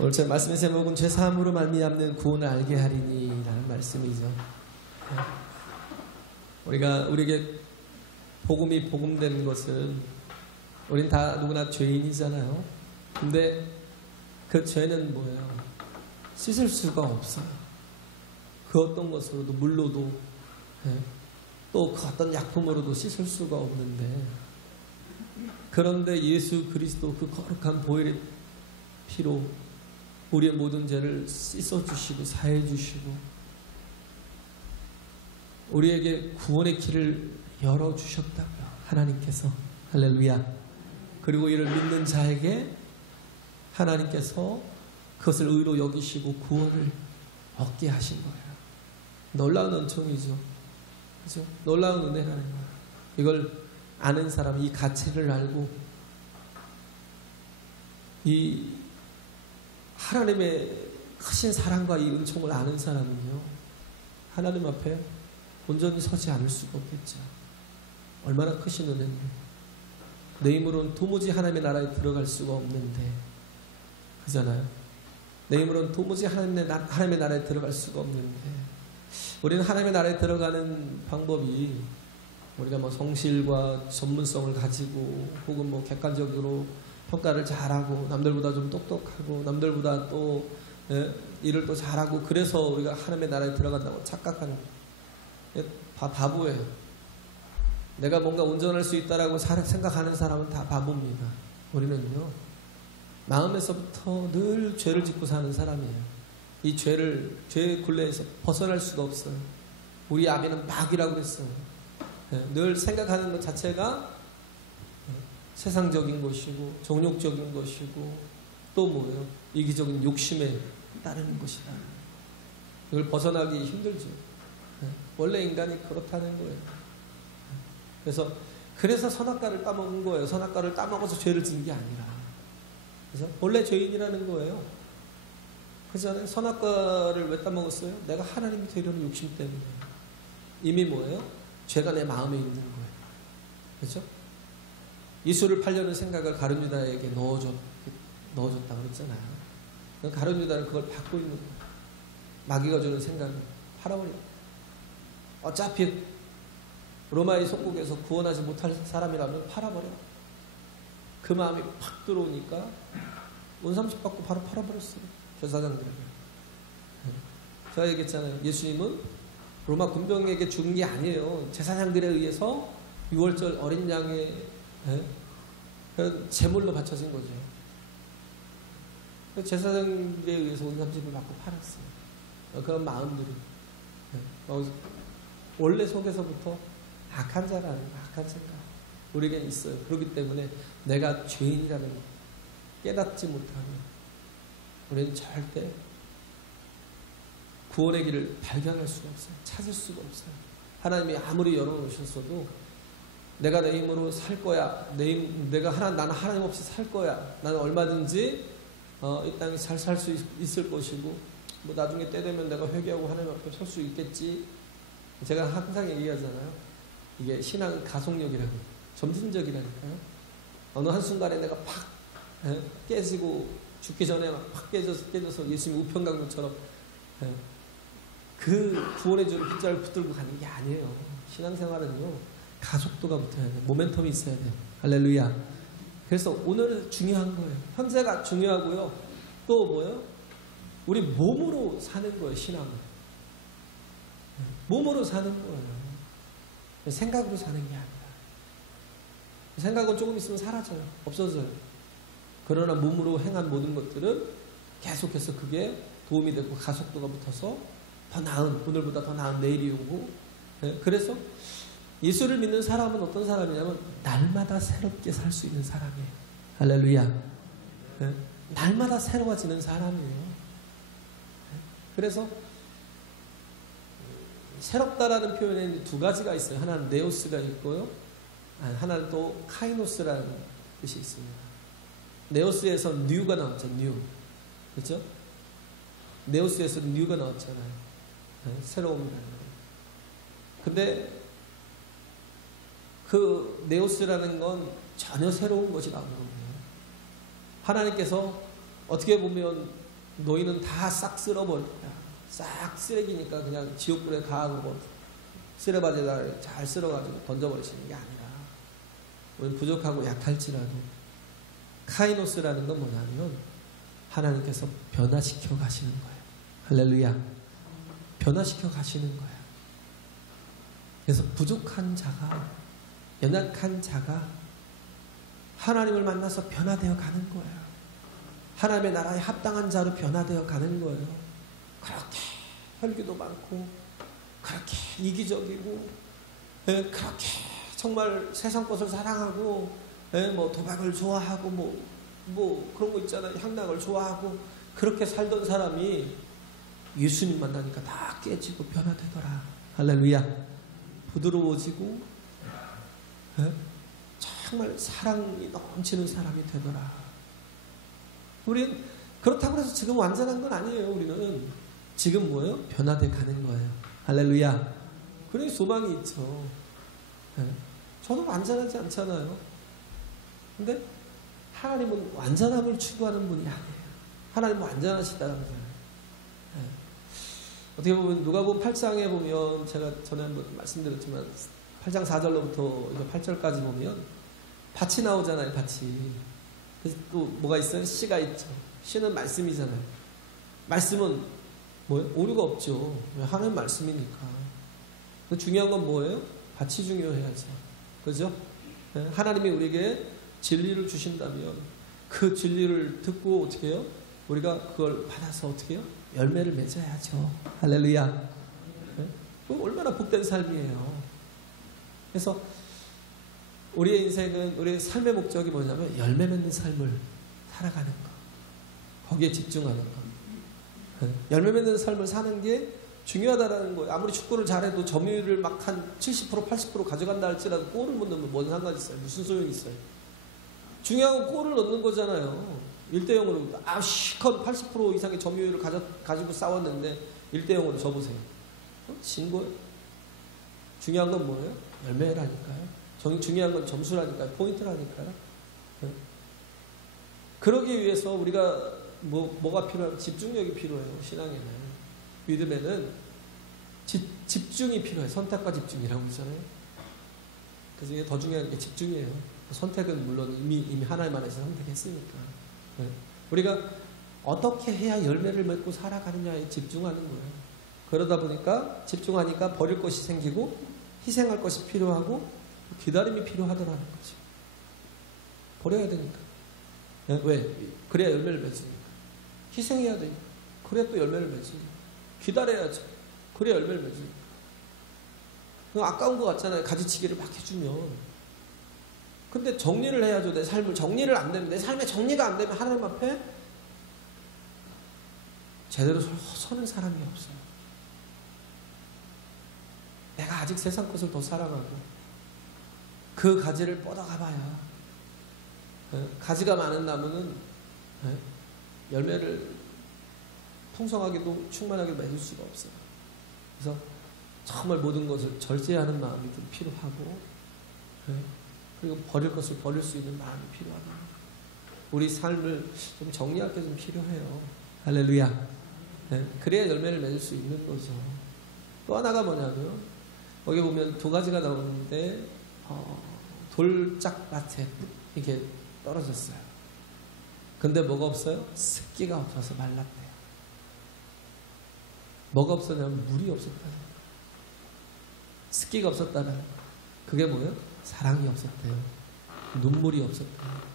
오늘 제 말씀의 제목은 죄사함으로 말미암는 구원을 알게 하리니 라는 말씀이죠. 우리에게 복음이 복음되는 것은 우린 다 누구나 죄인이잖아요. 근데 그 죄는 뭐예요? 씻을 수가 없어요. 그 어떤 것으로도, 물로도, 또 그 어떤 약품으로도 씻을 수가 없는데, 그런데 예수 그리스도 그 거룩한 보혈의 피로 우리의 모든 죄를 씻어주시고 사해주시고 우리에게 구원의 길을 열어주셨다고요. 하나님께서. 할렐루야. 그리고 이를 믿는 자에게 하나님께서 그것을 의로 여기시고 구원을 얻게 하신 거예요. 놀라운 은총이죠. 그죠? 놀라운 은혜라는 거예요. 이걸 아는 사람, 이 가치를 알고 이 하나님의 크신 사랑과 이 은총을 아는 사람은요, 하나님 앞에 온전히 서지 않을 수가 없겠죠. 얼마나 크신 은혜인데. 내 힘으로는 도무지 하나님의 나라에 들어갈 수가 없는데, 그잖아요. 내 힘으로는 도무지 하나님의 나라에 들어갈 수가 없는데, 우리는 하나님의 나라에 들어가는 방법이 우리가 뭐 성실과 전문성을 가지고 혹은 뭐 객관적으로 평가를 잘하고 남들보다 좀 똑똑하고 남들보다 또 일을 또 잘하고 그래서 우리가 하나님의 나라에 들어간다고 착각하는 바보예요. 내가 뭔가 운전할 수 있다라고 생각하는 사람은 다 바보입니다. 우리는요, 마음에서부터 늘 죄를 짓고 사는 사람이에요. 이 죄의 굴레에서 벗어날 수가 없어요. 우리 아비는 마귀라고 그랬어요. 늘 생각하는 것 자체가 세상적인 것이고 정욕적인 것이고 또 뭐예요? 이기적인 욕심에 따르는 것이다. 이걸 벗어나기 힘들죠. 원래 인간이 그렇다는 거예요. 그래서 선악과를 따먹은 거예요. 선악과를 따먹어서 죄를 지은 게 아니라. 그래서 원래 죄인이라는 거예요. 그잖아요. 선악과를 왜 따먹었어요? 내가 하나님이 되려는 욕심 때문에. 이미 뭐예요? 죄가 내 마음에 있는 거예요. 그렇죠? 예수를 팔려는 생각을 가룟 유다에게 넣어줬다고 그랬잖아요. 가룟 유다는 그걸 받고 있는 거예요. 마귀가 주는 생각을 팔아버려요. 어차피 로마의 속국에서 구원하지 못할 사람이라면 팔아버려. 그 마음이 팍 들어오니까 원삼십 받고 바로 팔아버렸어요. 제사장들에게. 제가 얘기했잖아요. 예수님은 로마 군병에게 죽은 게 아니에요. 제사장들에 의해서 6월절 어린 양의 제물로 바쳐진 거죠. 제사장들에 의해서 원삼십을 받고 팔았어요. 그런 마음들이 원래 속에서부터 악한 자라는 악한 생각 우리에게 있어요. 그렇기 때문에 내가 죄인이라는 걸 깨닫지 못하면 우리는 절대 구원의 길을 발견할 수가 없어요. 찾을 수가 없어요. 하나님이 아무리 열어놓으셨어도 내가 내 힘으로 살 거야. 나는 하나님 없이 살 거야. 나는 얼마든지 이 땅에 잘 살 수 있을 것이고 뭐 나중에 때 되면 내가 회개하고 하나님 앞에 설 수 있겠지. 제가 항상 얘기하잖아요. 이게 신앙 가속력이라고 점진적이라니까요. 어느 한순간에 내가 팍 깨지고 죽기 전에 팍 깨져서 예수님 우편강도처럼 그 구원의 줄을 빗자를 붙들고 가는 게 아니에요. 신앙생활은요, 가속도가 붙어야 돼요. 모멘텀이 있어야 돼요. 할렐루야. 그래서 오늘 중요한 거예요. 현재가 중요하고요. 또 뭐예요? 우리 몸으로 사는 거예요. 신앙은. 몸으로 사는 거예요. 생각으로 사는 게 아니라. 생각은 조금 있으면 사라져요. 없어져요. 그러나 몸으로 행한 모든 것들은 계속해서 그게 도움이 되고 가속도가 붙어서 더 나은, 오늘보다 더 나은 내일이 오고. 그래서 예수를 믿는 사람은 어떤 사람이냐면 날마다 새롭게 살 수 있는 사람이에요. 할렐루야. 날마다 새로워지는 사람이에요. 그래서 새롭다라는 표현에는 두 가지가 있어요. 하나는 네오스가 있고요. 하나는 또 카이노스라는 뜻이 있습니다. 네오스에서 뉴가 나왔죠. 뉴. 그렇죠? 네오스에서 뉴가 나왔잖아요. 새로움이라는 거예요. 근데 그 네오스라는 건 전혀 새로운 것이 나온 겁니다. 하나님께서 어떻게 보면 노인은 다 싹 쓸어버릴 거야. 싹 쓰레기니까 그냥 지옥불에 가하고 쓰레바지에다 잘 쓸어가지고 던져버리시는 게 아니라 우리는 부족하고 약할지라도 카이노스라는 건 뭐냐면 하나님께서 변화시켜 가시는 거예요. 할렐루야. 변화시켜 가시는 거예요. 그래서 부족한 자가, 연약한 자가 하나님을 만나서 변화되어 가는 거예요. 하나님의 나라에 합당한 자로 변화되어 가는 거예요. 그렇게 혈기도 많고 그렇게 이기적이고 그렇게 정말 세상 것을 사랑하고 뭐 도박을 좋아하고 뭐 그런 거 있잖아요. 향락을 좋아하고 그렇게 살던 사람이 예수님 만나니까 다 깨지고 변화되더라. 할렐루야. 부드러워지고 정말 사랑이 넘치는 사람이 되더라. 우린 그렇다고 해서 지금 완전한 건 아니에요. 우리는 지금 뭐예요? 변화돼 가는 거예요. 할렐루야. 그래 소망이 있죠. 저도 완전하지 않잖아요. 근데 하나님은 완전함을 추구하는 분이 아니에요. 하나님은 완전하시다는 거예요. 어떻게 보면 누가복음 8장에 보면 제가 전에 한번 말씀드렸지만 8장 4절로부터 8절까지 보면 밭이 나오잖아요. 밭이. 그래서 또 뭐가 있어요? 씨가 있죠. 씨는 말씀이잖아요. 말씀은 뭐예요? 오류가 없죠. 하나님 말씀이니까. 중요한 건 뭐예요? 밭이 중요해야죠. 그죠? 하나님이 우리에게 진리를 주신다면 그 진리를 듣고 어떻게 해요? 우리가 그걸 받아서 어떻게 해요? 열매를 맺어야죠. 할렐루야. 얼마나 복된 삶이에요. 그래서 우리의 인생은, 우리의 삶의 목적이 뭐냐면 열매 맺는 삶을 살아가는 거. 거기에 집중하는 거. 열매 맺는 삶을 사는 게 중요하다라는 거예요. 아무리 축구를 잘해도 점유율을 막 한 70%, 80% 가져간다 할지라도 골을 못 넣으면 뭔 상관이 있어요? 무슨 소용이 있어요? 중요한 건 골을 넣는 거잖아요. 1대0으로 시컷 80% 이상의 점유율을 가지고 싸웠는데 1대0으로 져보세요. 진 거예요. 중요한 건 뭐예요? 열매라니까요. 중요한 건 점수라니까요. 포인트라니까요. 그러기 위해서 우리가 뭐가 필요해요? 집중력이 필요해요. 신앙에는. 믿음에는 집중이 필요해요. 선택과 집중이라고 하잖아요. 그래서 이게 더 중요한 게 집중이에요. 선택은 물론 이미 하나님 안에서 선택했으니까. 우리가 어떻게 해야 열매를 맺고 살아가느냐에 집중하는 거예요. 그러다 보니까 집중하니까 버릴 것이 생기고 희생할 것이 필요하고 기다림이 필요하더라는 거죠. 버려야 되니까. 왜? 그래야 열매를 맺으니까. 희생해야 되니까. 그래야 또 열매를 맺으니까. 기다려야죠. 그래야 열매를 맺으니까. 아까운 것 같잖아요. 가지치기를 막 해주면. 근데 정리를 해야죠. 내 삶을 정리를 안 되면, 내 삶에 정리가 안 되면 하나님 앞에 제대로 서는 사람이 없어요. 내가 아직 세상 것을 더 사랑하고 그 가지를 뻗어가봐야 가지가 많은 나무는 열매를 풍성하게도 충만하게 맺을 수가 없어요. 그래서 정말 모든 것을 절제하는 마음이 좀 필요하고 그리고 버릴 것을 버릴 수 있는 마음이 필요합니다. 우리 삶을 좀 정리할 게 좀 필요해요. 할렐루야. 그래야 열매를 맺을 수 있는 거죠. 또 하나가 뭐냐면 여기 보면 두 가지가 나오는데 돌짝밭에 이렇게 떨어졌어요. 근데 뭐가 없어요? 습기가 없어서 말랐대요. 뭐가 없었냐면 물이 없었다는 거예요. 습기가 없었다는 거예요. 그게 뭐예요? 사랑이 없었대요. 눈물이 없었대요.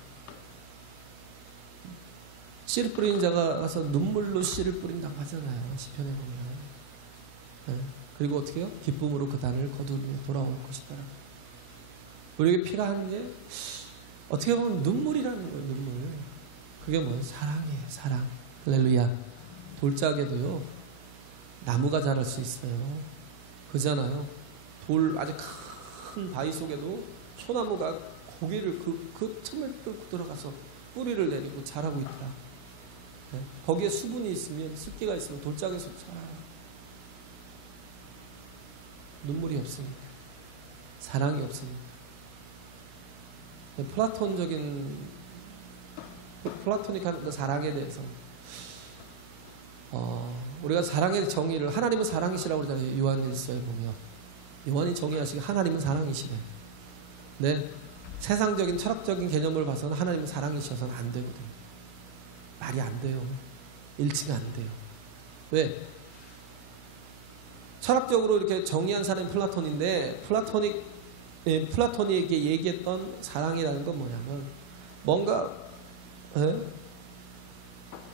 씨를 뿌리는 자가 가서 눈물로 씨를 뿌린다고 하잖아요. 시편에 보면. 그리고 어떻게 해요? 기쁨으로 그 단을 거두며 돌아올 것이다. 우리에게 필요한 게 어떻게 보면 눈물이라는 거예요. 눈물. 그게 뭐예요? 사랑이에요. 사랑. 할렐루야. 돌짝에도요 나무가 자랄 수 있어요. 그잖아요. 돌 아주 큰 바위 속에도 소나무가 고기를 그 틈을 뚫고 들어가서 뿌리를 내리고 자라고 있더라. 거기에 수분이 있으면, 습기가 있으면 돌짝에서 자라요. 눈물이 없으니까. 사랑이 없으니까. 플라토닉한 그 사랑에 대해서 우리가 사랑의 정의를, 하나님은 사랑이시라고 그러잖아요. 요한일서에 보면. 요한이 정의하시기 하나님은 사랑이시네. 네. 세상적인 철학적인 개념을 봐서는 하나님은 사랑이셔서는 안 되거든요. 말이 안 돼요. 일치가 안 돼요. 왜? 철학적으로 이렇게 정의한 사람이 플라톤인데, 플라톤이에게 얘기했던 사랑이라는 건 뭐냐면, 뭔가,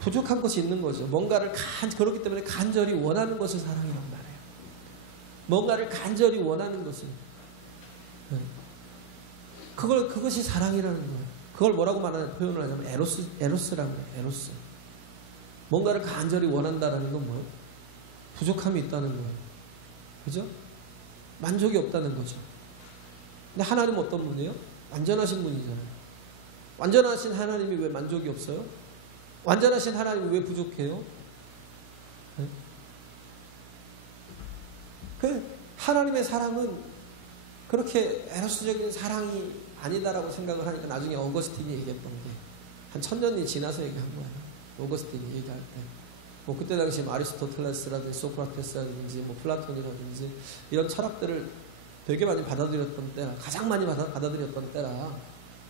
부족한 것이 있는 거죠. 뭔가를 그렇기 때문에 간절히 원하는 것을 사랑이란 말이에요. 뭔가를 간절히 원하는 것을. 그것이 사랑이라는 거예요. 그걸 뭐라고 표현을 하냐면, 에로스라고 해요. 에로스. 뭔가를 간절히 원한다라는 건 뭐예요? 부족함이 있다는 거예요. 그죠? 만족이 없다는 거죠. 근데 하나님은 어떤 분이에요? 완전하신 분이잖아요. 완전하신 하나님이 왜 만족이 없어요? 완전하신 하나님이 왜 부족해요? 네? 하나님의 사랑은 그렇게 에로스적인 사랑이 아니다라고 생각을 하니까 나중에 어거스틴이 얘기했던 게 한 1000년이 지나서 얘기한 거예요. 어거스틴이 얘기할 때. 뭐 그때 당시 아리스토텔레스라든지 소크라테스라든지 뭐 플라톤이라든지 이런 철학들을 되게 많이 받아들였던 때라, 가장 많이 받아들였던 때라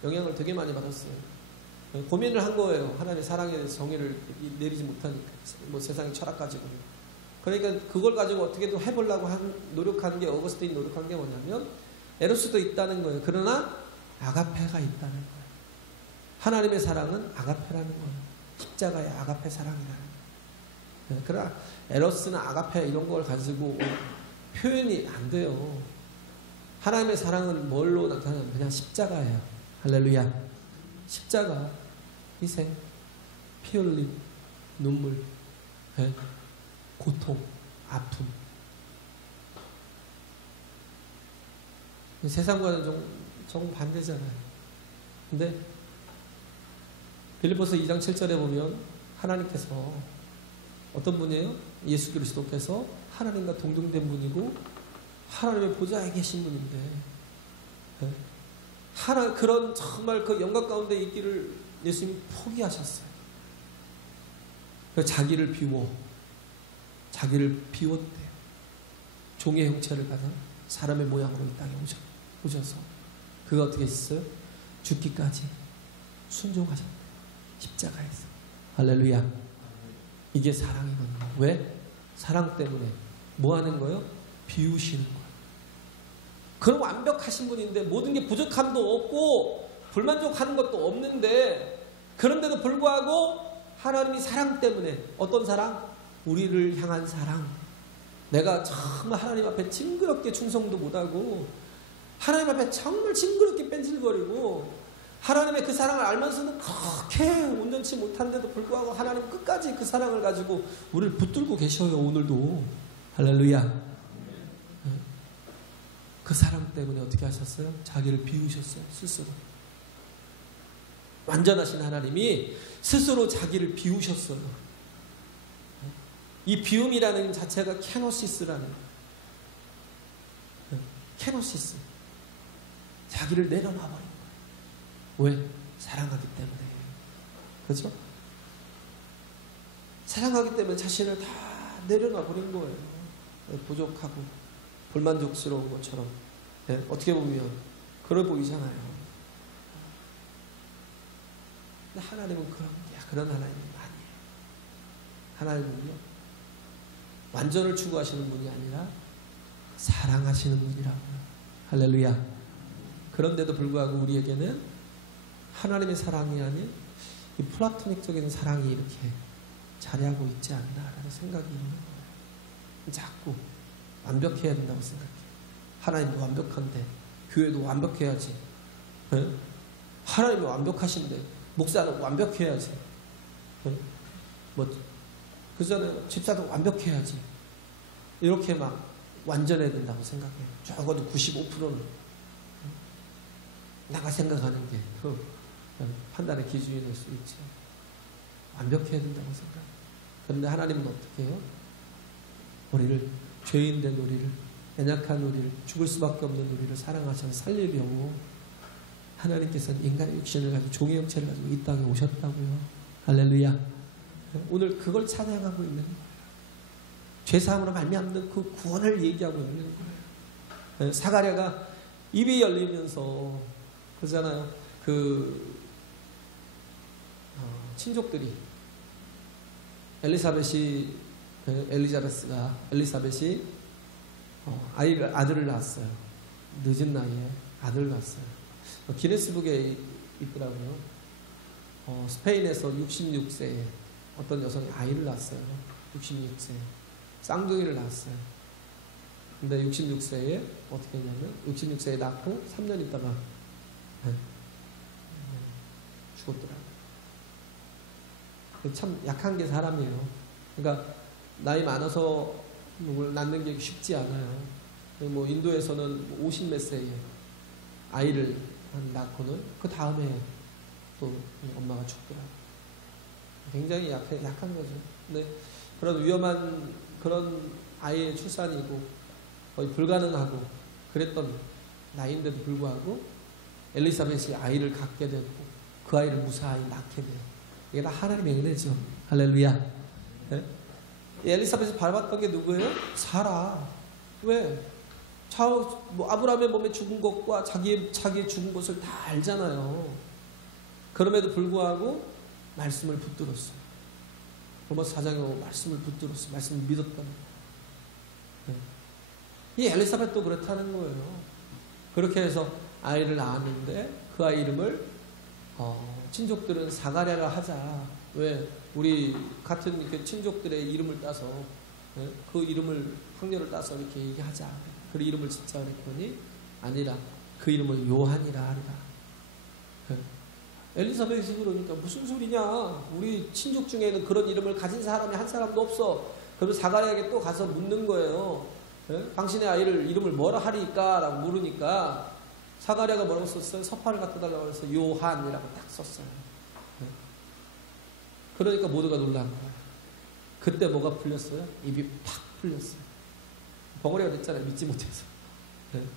영향을 되게 많이 받았어요. 고민을 한 거예요. 하나님의 사랑에 대해서 정의를 내리지 못하니까. 뭐 세상의 철학 가지고. 그러니까 그걸 가지고 어떻게든 해보려고 노력한 게, 어거스틴이 노력한 게 뭐냐면 에로스도 있다는 거예요. 그러나 아가페가 있다는 거예요. 하나님의 사랑은 아가페라는 거예요. 십자가의 아가페 사랑이라는 거예요. 그러나 에로스나 아가페 이런 걸 가지고 표현이 안 돼요. 하나님의 사랑은 뭘로 나타나면 그냥 십자가예요. 할렐루야. 십자가, 희생, 피 흘림, 눈물, 고통, 아픔. 세상과는 정반대잖아요. 근데 빌립보서 2장 7절에 보면 하나님께서 어떤 분이에요? 예수 그리스도께서 하나님과 동등된 분이고 하나님의 보좌에 계신 분인데, 그런 정말 그 영광 가운데 있기를 예수님이 포기하셨어요. 자기를 비웠대요. 종의 형체를 가진 사람의 모양으로 이 땅에 오셔서 그가 어떻게 했어요? 죽기까지 순종하셨대요. 십자가에서. 할렐루야. 이게 사랑이거든요. 왜? 사랑 때문에 뭐 하는 거예요? 비우시는 거예요. 그럼 완벽하신 분인데 모든 게 부족함도 없고 불만족하는 것도 없는데, 그런데도 불구하고 하나님이 사랑 때문에, 어떤 사랑? 우리를 향한 사랑. 내가 정말 하나님 앞에 징그럽게 충성도 못하고 하나님 앞에 정말 징그럽게 뺀질거리고 하나님의 그 사랑을 알면서도 그렇게 온전치 못한데도 불구하고 하나님 끝까지 그 사랑을 가지고 우리를 붙들고 계셔요. 오늘도. 할렐루야. 그 사랑 때문에 어떻게 하셨어요? 자기를 비우셨어요. 스스로. 완전하신 하나님이 스스로 자기를 비우셨어요. 이 비움이라는 자체가 케노시스라는 거예요. 케노시스. 자기를 내려놔 버린 거예요. 왜? 사랑하기 때문에. 그렇죠? 사랑하기 때문에 자신을 다 내려놔 버린 거예요. 부족하고 불만족스러운 것처럼. 어떻게 보면 그래 보이잖아요. 근데 하나님은 그런 하나님은 아니에요. 하나님은요, 완전을 추구하시는 분이 아니라 사랑하시는 분이라고요. 할렐루야. 그런데도 불구하고 우리에게는 하나님의 사랑이 아닌 이 플라토닉적인 사랑이 이렇게 자리하고 있지 않나라는 생각이 있는 거예요. 자꾸 완벽해야 된다고 생각해요. 하나님도 완벽한데 교회도 완벽해야지. 하나님이 완벽하신데 목사는 완벽해야지. 그전에 집사도 완벽해야지. 이렇게 막 완전해야 된다고 생각해요. 적어도 95%는 내가 생각하는 게 그 판단의 기준이 될 수 있죠. 완벽해야 된다고 생각해요. 그런데 하나님은 어떻게 해요? 우리를, 죄인된 우리를, 연약한 우리를, 죽을 수밖에 없는 우리를 사랑하셔서 살리려고 하나님께서는 인간의 육신을 가지고 종의 형체를 가지고 이 땅에 오셨다고요. 할렐루야. 오늘 그걸 찬양하고 있는 거예요. 죄사함으로 말미암는 그 구원을 얘기하고 있는 거예요. 사가랴가 입이 열리면서 그러잖아요. 친족들이 엘리사벳이 아들을 낳았어요. 늦은 나이에 아들을 낳았어요. 기네스북에 있더라고요. 스페인에서 66세에 어떤 여성이 아이를 낳았어요. 66세에 쌍둥이를 낳았어요. 근데 66세에 어떻게 했냐면 66세에 낳고 3년 있다가 죽었더라고요. 참 약한 게 사람이에요. 그러니까 나이 많아서 누굴 낳는 게 쉽지 않아요. 뭐 인도에서는 50 몇 세에 아이를 낳고는 그 다음에 또 엄마가 죽더라고요. 굉장히 약한 거죠. 근데 그런 위험한 그런 아이의 출산이고 거의 불가능하고 그랬던 나이인데도 불구하고 엘리사벳이 아이를 갖게 되고 그 아이를 무사히 낳게 돼요. 이게 다 하나님의 은혜죠. 할렐루야. 네? 엘리사벳이 밟았던 게 누구예요? 사라. 왜? 아브라함의 몸에 죽은 것과 자기의 죽은 것을 다 알잖아요. 그럼에도 불구하고 말씀을 붙들었어요. 로마서 4장에 보면 말씀을 붙들었어요. 말씀을 믿었다는 거예요. 네. 이 엘리사벳도 그렇다는 거예요. 그렇게 해서 아이를 낳았는데 그 아이 이름을 친족들은 사가랴라 하자. 왜? 우리 같은 그 친족들의 이름을 따서 그 이름을 학렬을 따서 이렇게 얘기하자. 그 이름을 짓자 그랬더니 아니라 그 이름을 요한이라 하리라. 엘리사벳이 그러니까 무슨 소리냐? 우리 친족 중에는 그런 이름을 가진 사람이 한 사람도 없어. 그러면 사가랴에게 또 가서 묻는 거예요. 당신의 아이를 이름을 뭐라 하리까? 라고 물으니까 사가랴가 뭐라고 썼어요? 서파를 갖다 달라고 해서 요한이라고 딱 썼어요. 그러니까 모두가 놀란 거예요. 그때 뭐가 풀렸어요? 입이 팍 풀렸어요. 벙어리가 됐잖아요. 믿지 못해서.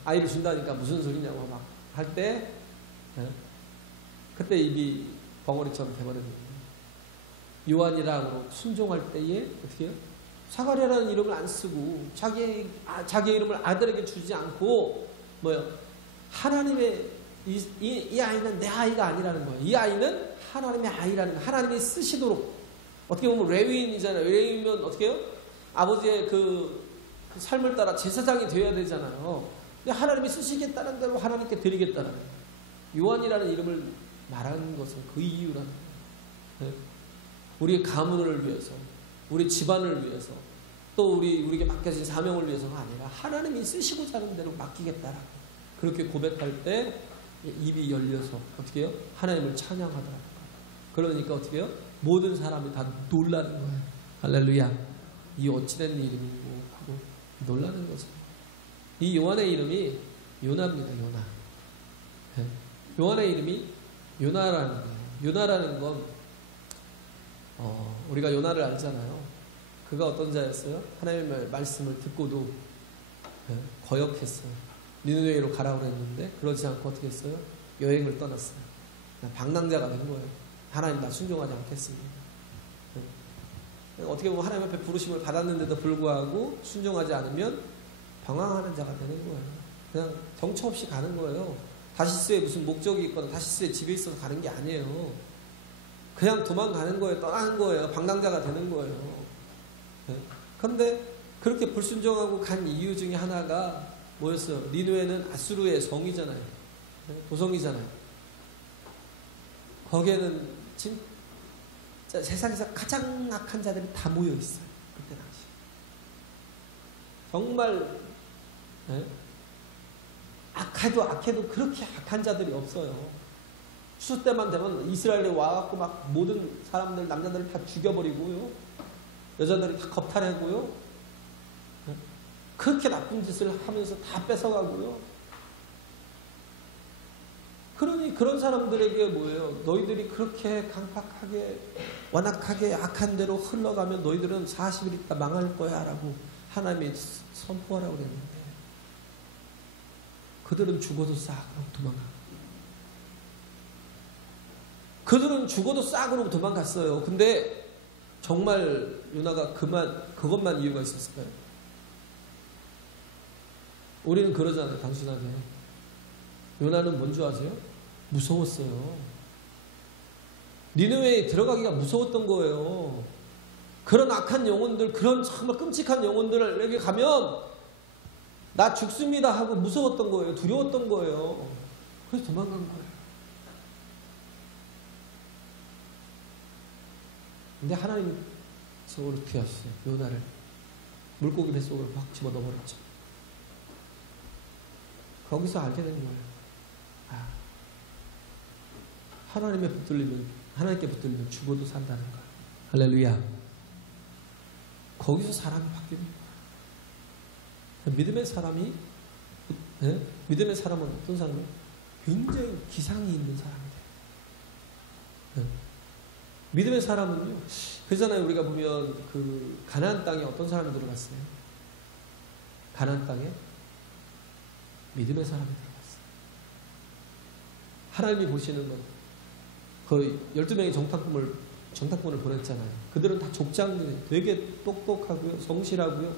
아이를 준다니까 무슨 소리냐고 막 할 때 그때 입이 벙어리처럼 돼버리는 거예요. 요한이라고 순종할 때에 어떻게 해요? 사가랴라는 이름을 안 쓰고 자기의 이름을 아들에게 주지 않고 뭐요? 하나님의 이 아이는 내 아이가 아니라는 거예요. 이 아이는 하나님의 아이라는 거예요. 하나님이 쓰시도록 어떻게 보면 레위인이잖아요. 레위인이면 어떻게 해요? 아버지의 그 삶을 따라 제사장이 되어야 되잖아요. 근데 하나님이 쓰시겠다는 대로 하나님께 드리겠다는 거예요. 요한이라는 이름을 말하는 것은 그 이유라는 거예요. 우리의 가문을 위해서, 우리 집안을 위해서, 또 우리에게 맡겨진 사명을 위해서가 아니라 하나님이 쓰시고자 하는 대로 맡기겠다라고. 그렇게 고백할 때 입이 열려서 어떻게 해요? 하나님을 찬양하더라고요. 그러니까 어떻게 해요? 모든 사람이 다 놀라는 거예요. 할렐루야. 이 어찌된 이름이고 하고 놀라는 거죠. 이 요한의 이름이 요나입니다. 요나. 네. 요한의 이름이 요나라는 거예요. 요나라는 건 우리가 요나를 알잖아요. 그가 어떤 자였어요? 하나님의 말씀을 듣고도 거역했어요. 니느웨로 가라고 그랬는데 그러지 않고 어떻게 했어요? 여행을 떠났어요. 방랑자가 된 거예요. 하나님 나 순종하지 않겠습니다. 어떻게 보면 하나님 앞에 부르심을 받았는데도 불구하고 순종하지 않으면 방황하는 자가 되는 거예요. 그냥 정처 없이 가는 거예요. 다시스에 무슨 목적이 있거나 다시스에 집에 있어서 가는 게 아니에요. 그냥 도망가는 거예요. 떠나는 거예요. 방랑자가 되는 거예요. 그런데 그렇게 불순종하고 간 이유 중에 하나가 뭐였어요? 니느웨는 아수르의 성이잖아요. 도성이잖아요. 거기에는 진짜 세상에서 가장 악한 자들이 다 모여 있어요. 그때 당시. 정말 악해도 그렇게 악한 자들이 없어요. 추수 때만 되면 이스라엘에 와갖고 막 모든 사람들, 남자들을 다 죽여버리고요. 여자들이 다 겁탈하고요. 그렇게 나쁜 짓을 하면서 다 뺏어가고요. 그러니 그런 사람들에게 뭐예요? 너희들이 그렇게 강팍하게 완악하게 악한 대로 흘러가면 너희들은 40일 있다 망할 거야 라고 하나님이 선포하라고 그랬는데 그들은 죽어도 싹으로 도망가. 그들은 죽어도 싹으로 도망갔어요. 근데 정말 요나가 그것만 이유가 있었을까요? 우리는 그러잖아요. 단순하게. 요나는 뭔 줄 아세요? 무서웠어요. 니느웨에 들어가기가 무서웠던 거예요. 그런 악한 영혼들, 그런 정말 끔찍한 영혼들에게 가면 나 죽습니다 하고 무서웠던 거예요. 두려웠던 거예요. 그래서 도망간 거예요. 근데 하나님 속으로 튀었어요. 요나를 물고기 뱃속으로 확 집어넣어버렸죠. 거기서 알게 된 거예요. 아, 하나님께 붙들리면 죽어도 산다는 거. 할렐루야. 거기서 사람이 바뀌는 거예요. 믿음의 사람은 어떤 사람이에요? 굉장히 기상이 있는 사람이에요. 믿음의 사람은요, 그러잖아요. 우리가 보면 그 가나안 땅에 어떤 사람이 들어갔어요? 가나안 땅에 믿음의 사람이 들어갔어요. 하나님이 보시는 건 거의 12명의 정탐꾼을 보냈잖아요. 그들은 다 족장들이 되게 똑똑하고요, 성실하고요.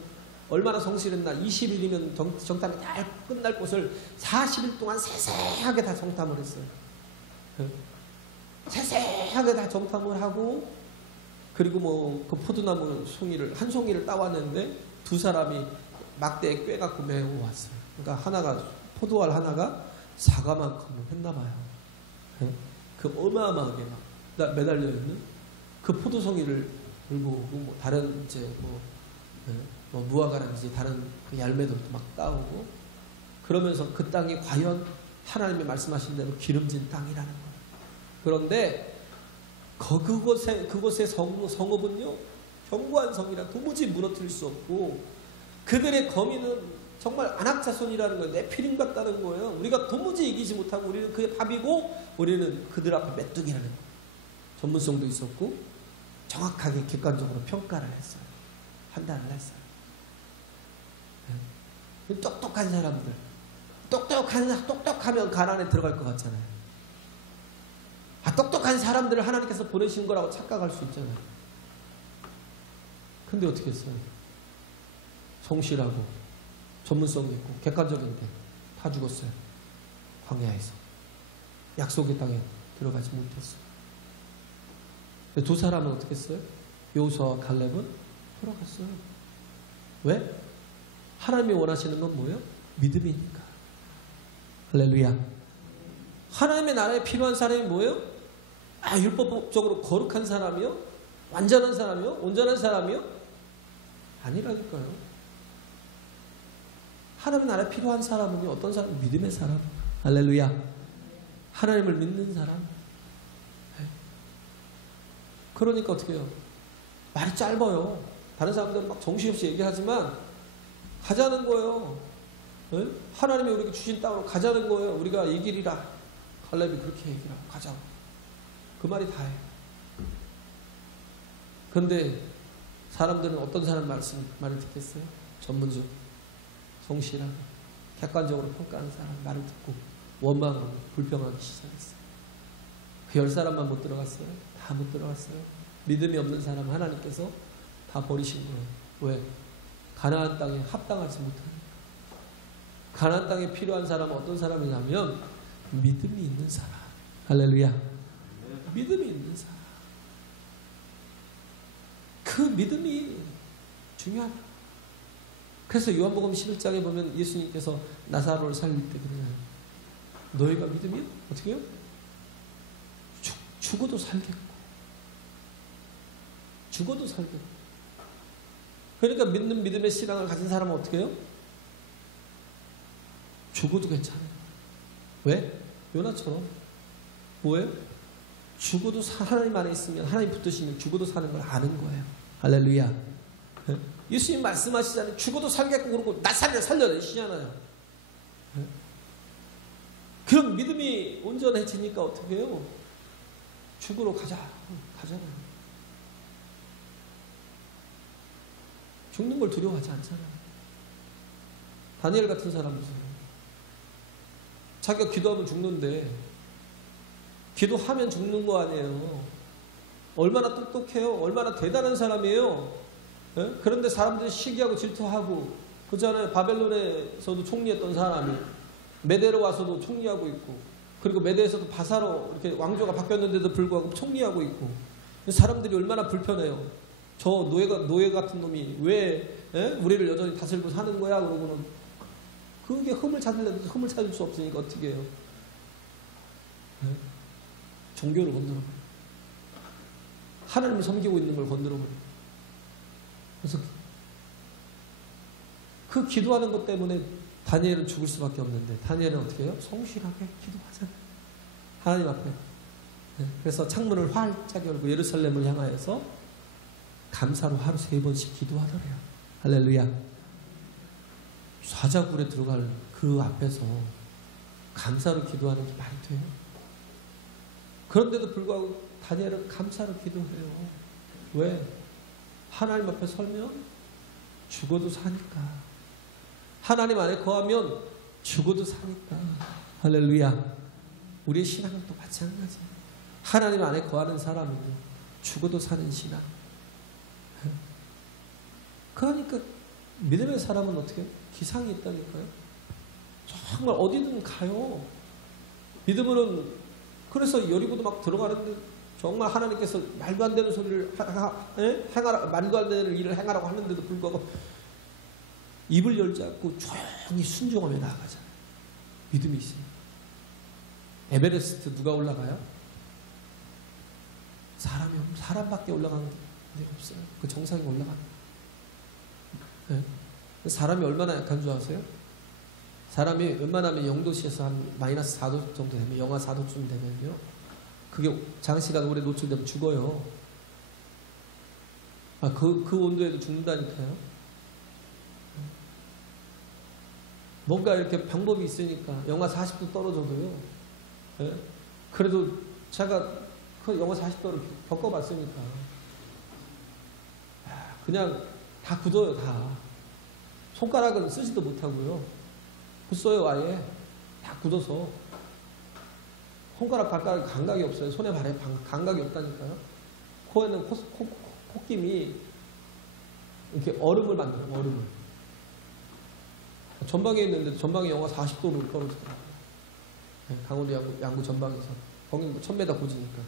얼마나 성실했나? 20일이면 정탐이 다 끝날 곳을 40일 동안 세세하게 다 정탐을 했어요. 세세하게 다 정탐을 하고, 그리고 뭐 그 포도나무 한 송이를 따왔는데 두 사람이 막대에 꿰갖고 메고 왔어요. 그러니까 포도알 하나가 사과만큼은 했나봐요. 그 어마어마하게 막 매달려 있는 그 포도송이를 들고 오고, 뭐 다른 이제 뭐 무화과라든지 다른 그 열매들도 막 따오고, 그러면서 그 땅이 과연 하나님이 말씀하신 대로 기름진 땅이라는 거예요. 그런데 그곳의 성읍은요, 견고한 성이라 도무지 무너뜨릴 수 없고, 그들의 거민은 정말 안악자손이라는 거예요. 네피림 같다는 거예요. 우리가 도무지 이기지 못하고, 우리는 그의 밥이고, 우리는 그들 앞에 메뚜기라는 거예요. 전문성도 있었고 정확하게 객관적으로 평가를 했어요. 판단을 했어요. 똑똑한 사람들, 똑똑하면 가나안에 들어갈 것 같잖아요. 똑똑한 사람들을 하나님께서 보내신 거라고 착각할 수 있잖아요. 근데 어떻게 했어요? 성실하고 전문성 있고 객관적인데 다 죽었어요. 광야에서. 약속의 땅에 들어가지 못했어요. 두 사람은 어떻게 했어요? 여호수아와 갈렙은 돌아갔어요. 왜? 하나님이 원하시는 건 뭐예요? 믿음이니까. 할렐루야. 하나님의 나라에 필요한 사람이 뭐예요? 율법적으로 거룩한 사람이요? 완전한 사람이요? 온전한 사람이요? 아니라니까요. 하나님의 나라에 필요한 사람은요, 어떤 사람? 믿음의 사람. 할렐루야. 하나님을 믿는 사람. 그러니까 어떻게 해요? 말이 짧아요. 다른 사람들은 막 정신없이 얘기하지만 가자는 거예요. 네? 하나님이 우리에게 주신 땅으로 가자는 거예요. 우리가 이 길이라. 갈렙이 그렇게 얘기를 하고 가자고. 그 말이 다예요. 그런데 사람들은 어떤 사람 말을 듣겠어요? 전문적, 성실하고 객관적으로 평가하는 사람 말을 듣고 원망하고 불평하기 시작했어요. 그 10사람만 못 들어갔어요? 다 못 들어갔어요. 믿음이 없는 사람 하나님께서 다 버리신 거예요. 왜? 가나안 땅에 합당하지 못하니까. 가나안 땅에 필요한 사람은 어떤 사람이냐면 믿음이 있는 사람. 할렐루야. 믿음이 있는 사람. 그 믿음이 중요하다. 그래서 요한복음 11장에 보면 예수님께서 나사로를 살릴 때 그러잖아요. 너희가 믿음이요? 어떻게 해요? 죽어도 살겠고. 죽어도 살겠고. 그러니까 믿는 믿음의 신앙을 가진 사람은 어떻게 해요? 죽어도 괜찮아요. 왜? 요나처럼. 뭐예요? 죽어도 하나님 안에 있으면, 하나님 붙드시면 죽어도 사는 걸 아는 거예요. 할렐루야. 예수님 말씀하시잖아요. 죽어도 살겠고 그러고 나 살려내시잖아요. 그럼 믿음이 온전해지니까 어떻게 해요? 죽으러 가잖아요. 죽는 걸 두려워하지 않잖아요. 다니엘 같은 사람 보세요. 자기가 기도하면 죽는데 기도하면 죽는 거 아니에요. 얼마나 똑똑해요. 얼마나 대단한 사람이에요. 예? 그런데 사람들이 시기하고 질투하고 그잖아요. 바벨론에서도 총리했던 사람이 메대로 와서도 총리하고 있고 그리고 메대에서도 바사로 이렇게 왕조가 바뀌었는데도 불구하고 총리하고 있고 사람들이 얼마나 불편해요. 저 노예 같은 놈이 왜 우리를 여전히 다스리고 사는 거야? 그러고는 그게 흠을 찾으려는데 흠을 찾을 수 없으니까 어떻게 해요? 네? 종교를 건드려버려. 하나님을 섬기고 있는 걸 건드려버려. 그래서 그 기도하는 것 때문에 다니엘은 죽을 수밖에 없는데 다니엘은 어떻게 해요? 성실하게 기도하잖아요. 하나님 앞에. 네? 그래서 창문을 활짝 열고 예루살렘을 향하여서 감사로 하루 3번씩 기도하더래요. 할렐루야. 사자굴에 들어갈 그 앞에서 감사로 기도하는 게 말이 돼요? 그런데도 불구하고 다니엘은 감사로 기도해요. 왜? 하나님 앞에 설면 죽어도 사니까. 하나님 안에 거하면 죽어도 사니까. 할렐루야. 우리의 신앙은 또 마찬가지예요. 하나님 안에 거하는 사람은요, 죽어도 사는 신앙. 그러니까 믿음의 사람은 어떻게 해요? 기상이 있다니까요. 정말 어디든 가요. 믿음으로는 그래서 여리고도 막 들어가는데 정말 하나님께서 말도 안 되는 소리를 행하라, 말도 안 되는 일을 행하라고 하는데도 불구하고 입을 열지 않고 조용히 순종하며 나아가잖아요. 믿음이 있어요. 에베레스트 누가 올라가요? 사람밖에 올라가는 게 없어요. 그 정상에 올라가는. 네. 사람이 얼마나 약한 줄 아세요? 사람이 웬만하면 0도씨에서 한 마이너스 4도 정도 되면, 영하 4도쯤 되면요, 그게 장시간 오래 노출되면 죽어요. 그 온도에도 죽는다니까요. 뭔가 이렇게 방법이 있으니까 영하 40도 떨어져도요. 네? 그래도 제가 그 영하 40도를 겪어봤으니까 그냥 다 굳어요. 다. 손가락은 쓰지도 못하고요. 굳어요. 아예 다 굳어서 손가락 발가락 감각이 없어요. 손에 발에 감각이 없다니까요. 코에는 콧김이 이렇게 얼음을 만들어요. 얼음을. 전방에 있는데 전방에 영하 40도로 떨어지더라고요. 네, 강원도 양구 전방에서 거기 1000m 고지니까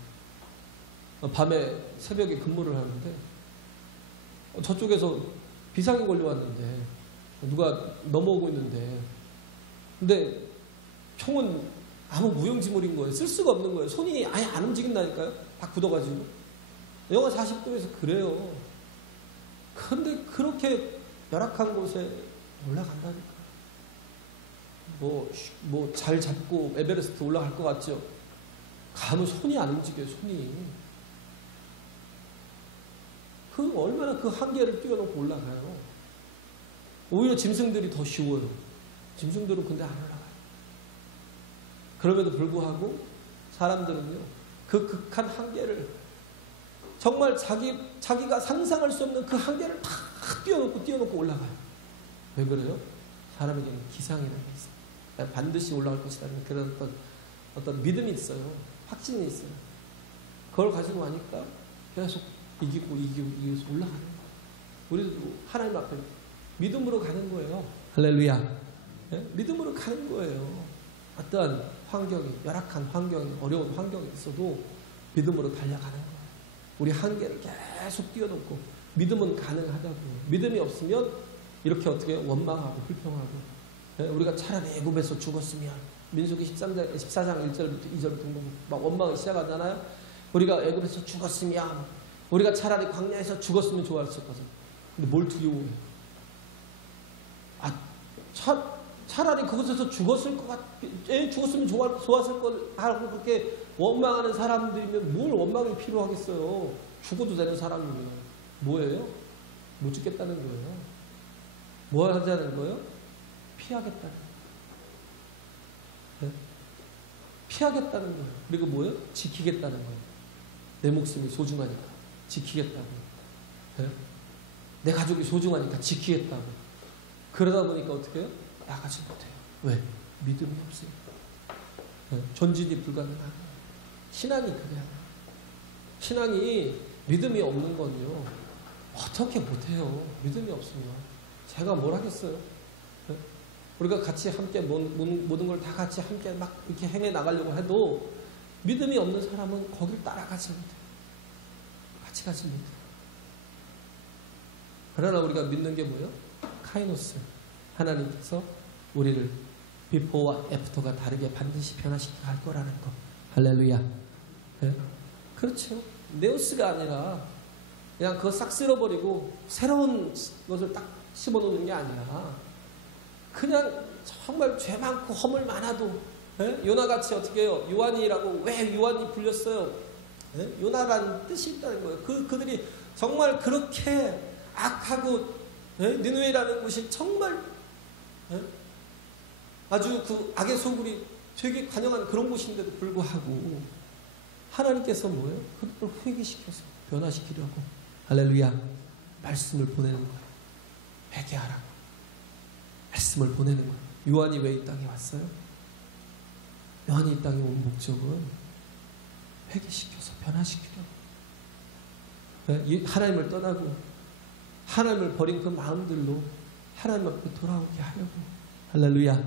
밤에 새벽에 근무를 하는데 저쪽에서 비상이 걸려왔는데 누가 넘어오고 있는데 근데 총은 아무 무용지물인 거예요. 쓸 수가 없는 거예요. 손이 아예 안 움직인다니까요. 다 굳어가지고. 영하 40도에서 그래요. 근데 그렇게 열악한 곳에 올라간다니까. 뭐 잘 잡고 에베레스트 올라갈 것 같죠? 가면 손이 안 움직여요. 손이. 얼마나 그 한계를 뛰어넘고 올라가요. 오히려 짐승들이 더 쉬워요. 짐승들은 근데 안 올라가요. 그럼에도 불구하고 사람들은요, 그 극한 한계를 정말 자기가 상상할 수 없는 그 한계를 다 뛰어넘고 올라가요. 왜 그래요? 사람에게는 기상이라는 게 있어요. 반드시 올라갈 것이라는 그런 어떤 믿음이 있어요. 확신이 있어요. 그걸 가지고 가니까 계속 이기고 올라가는 거예요. 우리도 하나님 앞에 믿음으로 가는 거예요. 할렐루야. 네? 믿음으로 가는 거예요. 어떤 환경이, 열악한 환경이, 어려운 환경이 있어도 믿음으로 달려가는 거예요. 우리 한계를 계속 뛰어넘고 믿음은 가능하다고요. 믿음이 없으면 이렇게 어떻게 원망하고 불평하고, 네? 우리가 차라리 애굽에서 죽었으면, 민수기 14장 1절부터 2절부터 막 원망을 시작하잖아요. 우리가 애굽에서 죽었으면, 우리가 차라리 광야에서 죽었으면 좋았을 거죠. 근데 뭘 두려워해? 차라리 그곳에서 죽었으면 좋았을 걸 하고 그렇게 원망하는 사람들이면 뭘 원망이 필요하겠어요? 죽어도 되는 사람이면. 뭐예요? 못 죽겠다는 거예요. 뭐 하자는 거예요? 피하겠다는 거예요. 네? 피하겠다는 거예요. 그리고 뭐예요? 지키겠다는 거예요. 내 목숨이 소중하니까 지키겠다고. 네? 내 가족이 소중하니까 지키겠다고. 그러다 보니까 어떻게 해요? 나가지 못해요. 왜? 믿음이 없으니까. 네? 전진이 불가능한 거예요. 신앙이 그래야 돼요. 신앙이 믿음이 없는 건요. 어떻게 못해요. 믿음이 없으면. 제가 뭘 하겠어요. 네? 우리가 같이 함께 모든 걸 다 같이 함께 막 이렇게 행해 나가려고 해도 믿음이 없는 사람은 거길 따라가지 못해요. 같이 가지 못해요. 그러나 우리가 믿는 게 뭐예요? 카이노스. 하나님께서 우리를 비포와 애프터가 다르게 반드시 변화시키게 할 거라는 거. 할렐루야. 네? 그렇죠. 네오스가 아니라 그냥 그거 싹 쓸어버리고 새로운 것을 딱 심어놓는 게 아니라 그냥 정말 죄 많고 허물 많아도 요나같이 어떻게 해요? 요한이라고 왜 요한이 불렸어요? 요나라는 뜻이 있다는 거예요. 그들이 정말 그렇게 악하고 니느웨라는 곳이 정말 아주 그 악의 소굴이 되게 관영한 그런 곳인데도 불구하고 하나님께서 뭐예요? 그들을 회개시켜서 변화시키려고 할렐루야 말씀을 보내는 거예요. 회개하라고 말씀을 보내는 거예요. 요한이 왜 이 땅에 왔어요? 요한이 이 땅에 온 목적은 회개시켜서 변화시키려고 하나님을 떠나고 하나님을 버린 그 마음들로 하나님 앞에 돌아오게 하려고 할렐루야.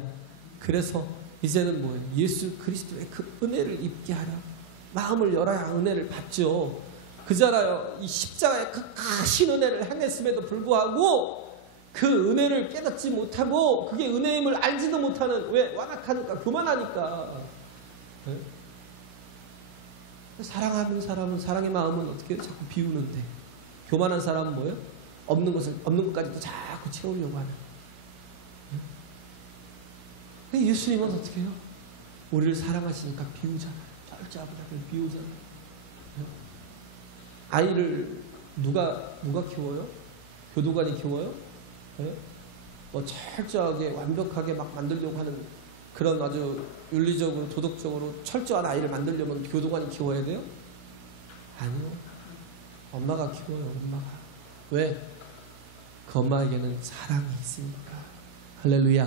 그래서 이제는 뭐예요? 예수 그리스도의 그 은혜를 입게 하라. 마음을 열어야 은혜를 받죠. 그잖아요. 이 십자가의 그 크신 은혜를 행했음에도 불구하고 그 은혜를 깨닫지 못하고 그게 은혜임을 알지도 못하는 왜? 완악하니까 교만하니까. 네? 사랑하는 사람은 사랑의 마음은 어떻게 해요? 자꾸 비우는데 교만한 사람은 뭐예요? 없는 것까지도 자꾸 채우려고 하는. 네? 예수님은 어떻게 해요? 우리를 사랑하시니까 비우잖아요. 쩔쩔하게 비우잖아요. 아이를 누가 키워요? 교도관이 키워요? 네? 뭐 철저하게 완벽하게 막 만들려고 하는 그런 아주 윤리적으로 도덕적으로 철저한 아이를 만들려면 교도관이 키워야 돼요? 아니요. 엄마가 키워요. 엄마가. 왜? 그 엄마에게는 사랑이 있으니까. 할렐루야.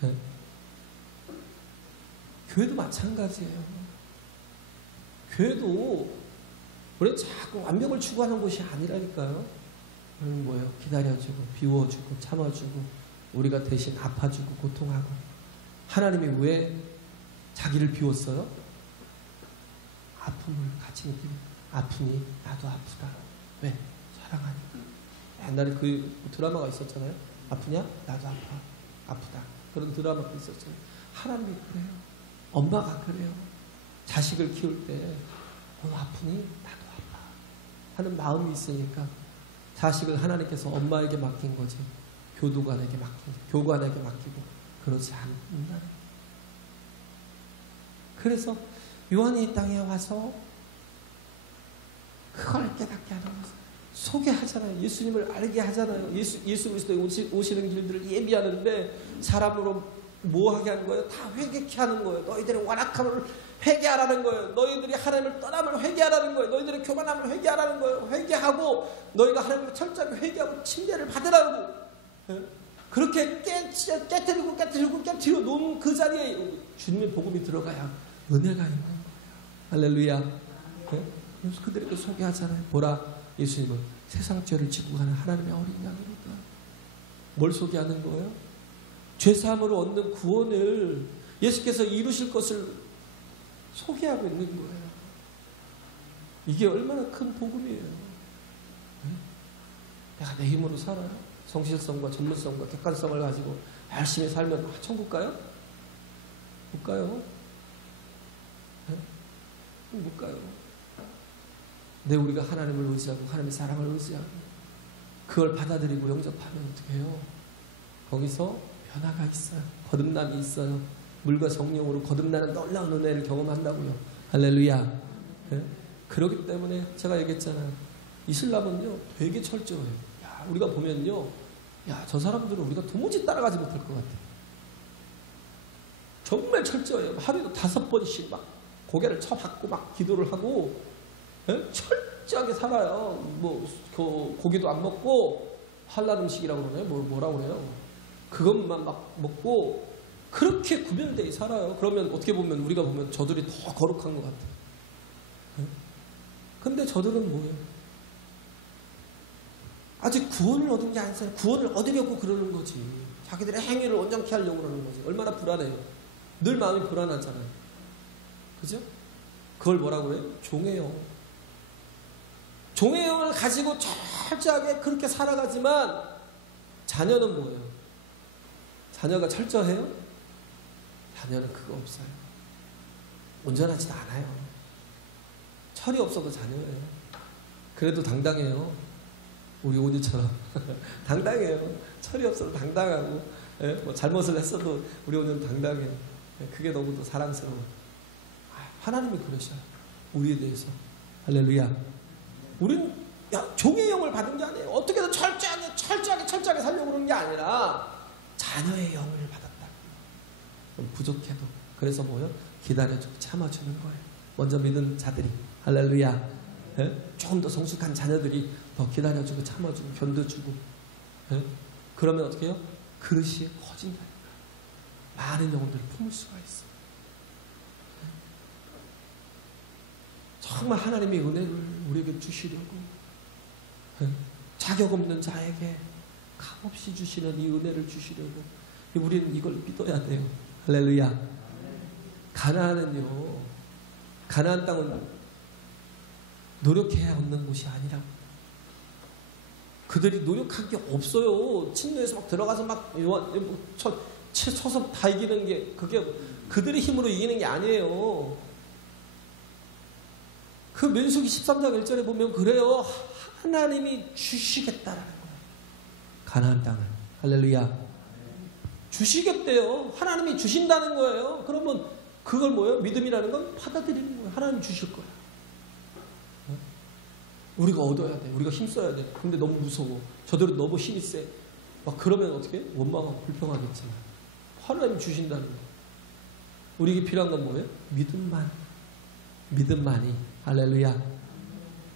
네? 교회도 마찬가지예요. 교회도 우리 자꾸 완벽을 추구하는 곳이 아니라니까요. 뭐예요? 기다려주고 비워주고 참아주고 우리가 대신 아파주고 고통하고. 하나님이 왜 자기를 비웠어요? 아픔을 같이 느끼고 아프니 나도 아프다. 왜? 사랑하니까. 옛날에 그 드라마가 있었잖아요. 아프냐? 나도 아프다. 그런 드라마가 있었잖아요. 하나님이 그래요. 엄마가 그래요. 자식을 키울 때 너 아프니? 나도 아파. 하는 마음이 있으니까 자식을 하나님께서 엄마에게 맡긴 거지. 교관에게 맡기고 그러지 않는다. 그래서 요한이 이 땅에 와서 그걸 깨닫게 하는 거죠. 소개하잖아요. 예수님을 알게 하잖아요. 예수 그리스도에 오시는 길들을 예비하는데 사람으로 뭐 하게 하는 거예요? 다 회개케 하는 거예요. 너희들의 완악함을 회개하라는 거예요. 너희들이 하나님을 떠남을 회개하라는 거예요. 너희들의 교만함을 회개하라는 거예요. 회개하고 너희가 하나님을 철저하게 회개하고 침례를 받으라고. 그렇게 깨뜨리고 놓은 그 자리에 주님의 복음이 들어가야 은혜가 있는 거예요. 할렐루야. 그래서 그들에게 소개하잖아요. 보라, 예수님은 세상 죄를 지고 가는 하나님의 어린 양입니다. 뭘 소개하는 거예요? 죄사함으로 얻는 구원을 예수께서 이루실 것을 소개하고 있는 거예요. 이게 얼마나 큰 복음이에요. 내가 내 힘으로 살아요. 성실성과 전문성과 객관성을 가지고 열심히 살면 천국 가요? 못 가요. 못 가요. 근데 우리가 하나님을 의지하고 하나님의 사랑을 의지하고 그걸 받아들이고 영접하면 어떻게 해요? 거기서 변화가 있어요. 거듭남이 있어요. 물과 성령으로 거듭나는 놀라운 은혜를 경험한다고요. 할렐루야. 네? 그렇기 때문에 제가 얘기했잖아요. 이슬람은요 되게 철저해요. 야, 우리가 보면요, 야, 저 사람들은 우리가 도무지 따라가지 못할 것 같아요. 정말 철저해요. 하루에도 5번씩 막 고개를 쳐박고 막 기도를 하고, 네? 철저하게 살아요. 뭐 고기도 안 먹고 할랄 음식이라고 그러나요? 뭐라고 그래요? 그것만 막 먹고 그렇게 구별되게 살아요. 그러면 어떻게 보면 우리가 보면 저들이 더 거룩한 것 같아요. 네? 근데 저들은 뭐예요? 아직 구원을 얻은 게 아니잖아요. 구원을 얻으려고 그러는 거지. 자기들의 행위를 온전케 하려고 그러는 거지. 얼마나 불안해요. 늘 마음이 불안하잖아요. 그죠? 그걸 뭐라고 해요? 종의 영. 종의 영을 가지고 철저하게 그렇게 살아가지만 자녀는 뭐예요? 자녀가 철저해요? 자녀는 그거 없어요. 온전하지도 않아요. 철이 없어도 자녀예요. 그래도 당당해요. 우리 오늘처럼 당당해요. 철이 없어도 당당하고, 예? 뭐 잘못을 했어도 우리 오늘 당당해요. 그게 너무도 사랑스러워. 하나님이 그러셔요. 우리에 대해서. 할렐루야. 우린 종의 영을 받은 게 아니에요. 어떻게든 철저하게 살려고 그러는 게 아니라 자녀의 영을 받았다. 좀 부족해도. 그래서 뭐요? 기다려주고 참아주는 거예요. 먼저 믿은 자들이. 할렐루야. 예? 조금 더 성숙한 자녀들이 더 기다려주고 참아주고 견뎌주고. 예? 그러면 어떻게 해요? 그릇이 커진다. 많은 영혼들을 품을 수가 있어. 정말 하나님의 은혜를 우리에게 주시려고, 자격 없는 자에게 값없이 주시는 이 은혜를 주시려고 우리는 이걸 믿어야 돼요. 할렐루야. 가나안은요, 가나안 땅은 노력해야 얻는 곳이 아니라고. 그들이 노력한 게 없어요. 침노에서 막 들어가서 막 쳐서 다 이기는 게, 그게 그들의 힘으로 이기는 게 아니에요. 그 민수기 13장 1절에 보면 그래요. 하나님이 주시겠다라는 거예요. 가나안 땅을. 할렐루야. 주시겠대요. 하나님이 주신다는 거예요. 그러면 그걸 뭐예요? 믿음이라는 건 받아들이는 거예요. 하나님 주실 거예요. 우리가 얻어야 돼. 우리가 힘써야 돼. 근데 너무 무서워. 저들은 너무 힘이 세. 막 그러면 어떻게? 원망하고 불평하겠지만 하나님 주신다는 거예요. 우리에게 필요한 건 뭐예요? 믿음만. 믿음만이. 할렐루야.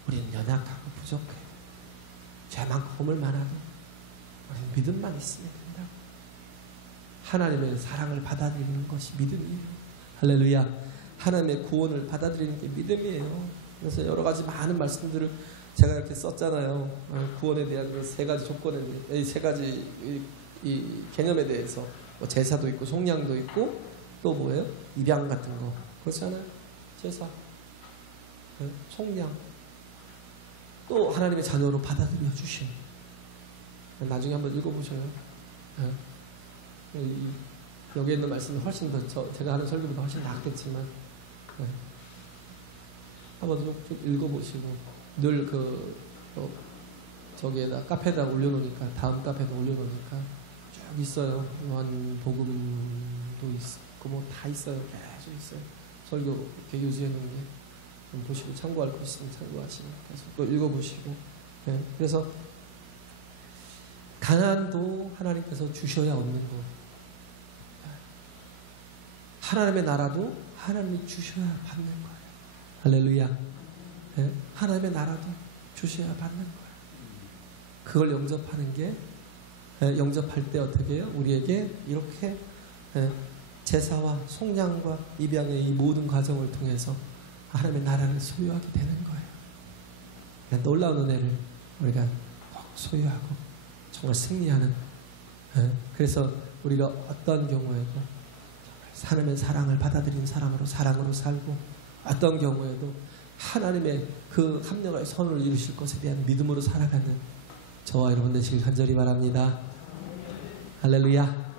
우리는 연약하고 부족해요. 죄만 거물 많아도 우리는 믿음만 있으면 된다고. 하나님의 사랑을 받아들이는 것이 믿음이에요. 할렐루야. 하나님의 구원을 받아들이는 게 믿음이에요. 그래서 여러 가지 많은 말씀들을 제가 이렇게 썼잖아요. 구원에 대한 그 세 가지 조건에 대해, 세 가지 이 개념에 대해서 뭐 제사도 있고 속량도 있고 또 뭐예요? 입양 같은 거 그렇잖아요. 제사, 속량, 또 하나님의 자녀로 받아들여 주심. 나중에 한번 읽어보셔요. 여기 있는 말씀은 훨씬 더 제가 하는 설교보다 훨씬 낫겠지만 한번 좀 읽어보시고 늘 저기에다 카페에다 올려놓으니까 다음 카페에다 올려놓으니까 쭉 있어요. 요한복음도 있고 뭐 다 있어요. 계속 있어요. 설교 이렇게 유지해 놓은 게 좀 보시고 참고할 거 있으면 참고하시고 계속 또 읽어보시고. 그래서 가나안도 하나님께서 주셔야 얻는 거. 하나님의 나라도 하나님이 주셔야 받는 거예요. 할렐루야. 하나님의 나라도 주셔야 받는 거예요. 그걸 영접하는 게, 영접할 때 어떻게 해요? 우리에게 이렇게 제사와 속량과 입양의 이 모든 과정을 통해서 하나님의 나라를 소유하게 되는 거예요. 놀라운 은혜를 우리가 꼭 소유하고 정말 승리하는. 그래서 우리가 어떤 경우에도 하나님의 사랑을 받아들인 사람으로 사랑으로 살고, 어떤 경우에도 하나님의 그 합력의 선을 이루실 것에 대한 믿음으로 살아가는 저와 여러분 되시길 간절히 바랍니다. 할렐루야.